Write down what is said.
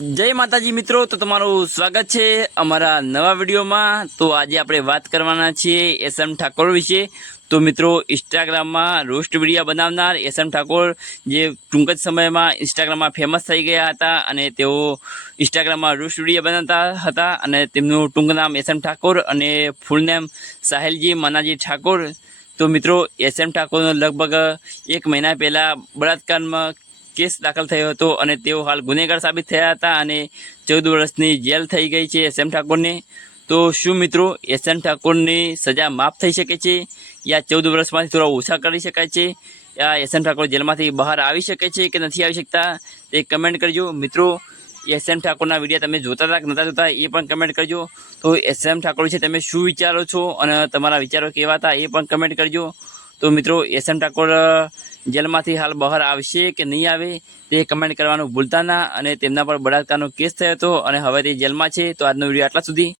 जय माताजी मित्रों, तो तमाરું સ્વાગત છે અમારા નવા વિડીયોમાં। તો આજે આપણે વાત કરવાના છીએ એસએમ ઠાકોર વિશે। તો મિત્રો, ઇન્સ્ટાગ્રામમાં રોસ્ટ વિડીયો બનાવનાર એસએમ ઠાકોર જે ટૂંક જ સમયમાં ઇન્સ્ટાગ્રામમાં ફેમસ થઈ ગયા હતા અને તેઓ ઇન્સ્ટાગ્રામમાં રોસ્ટ વિડીયો બનાવતા હતા અને તેમનું ટૂંક નામ એસએમ ઠાકોર અને ફૂલ નેમ સાહિલજી મનાજી ઠાકોર। તો મિત્રો, એસએમ ઠાકોરનો લગભગ 1 મહિના પહેલાં બળાત્કારમાં કેસ દાખલ થયો હતો અને તેઓ હાલ ગુનેગાર સાબિત થયા હતા અને 14 વર્ષની જેલ થઈ ગઈ છે એસએમ ઠાકોરને। તો શું મિત્રો, એસએમ ઠાકોરની સજા માફ થઈ શકે છે યા 14 વર્ષમાંથી થોડા ઓછા કરી શકાય છે યા એસએમ ઠાકોર જેલમાંથી બહાર આવી શકે છે કે નથી આવી શકતા તે કમેન્ટ કરજો। મિત્રો, એસએમ ઠાકોરના વિડીયો તમે જોતા હતા કે નહોતા જોતા એ પણ કમેન્ટ કરજો। તો એસએમ ઠાકોર વિશે તમે શું વિચારો છો અને તમારા વિચારો કેવા હતા એ પણ કમેન્ટ કરજો। તો મિત્રો, એસએમ ઠાકોર જેલમાંથી હાલ બહાર આવશે કે નહીં આવે તે કમેન્ટ કરવાનું ભૂલતા ના। અને તેમના પર બળાત્કારનો કેસ થયો હતો અને હવે તે જેલમાં છે। તો આજનો વિડીયો આટલા સુધી।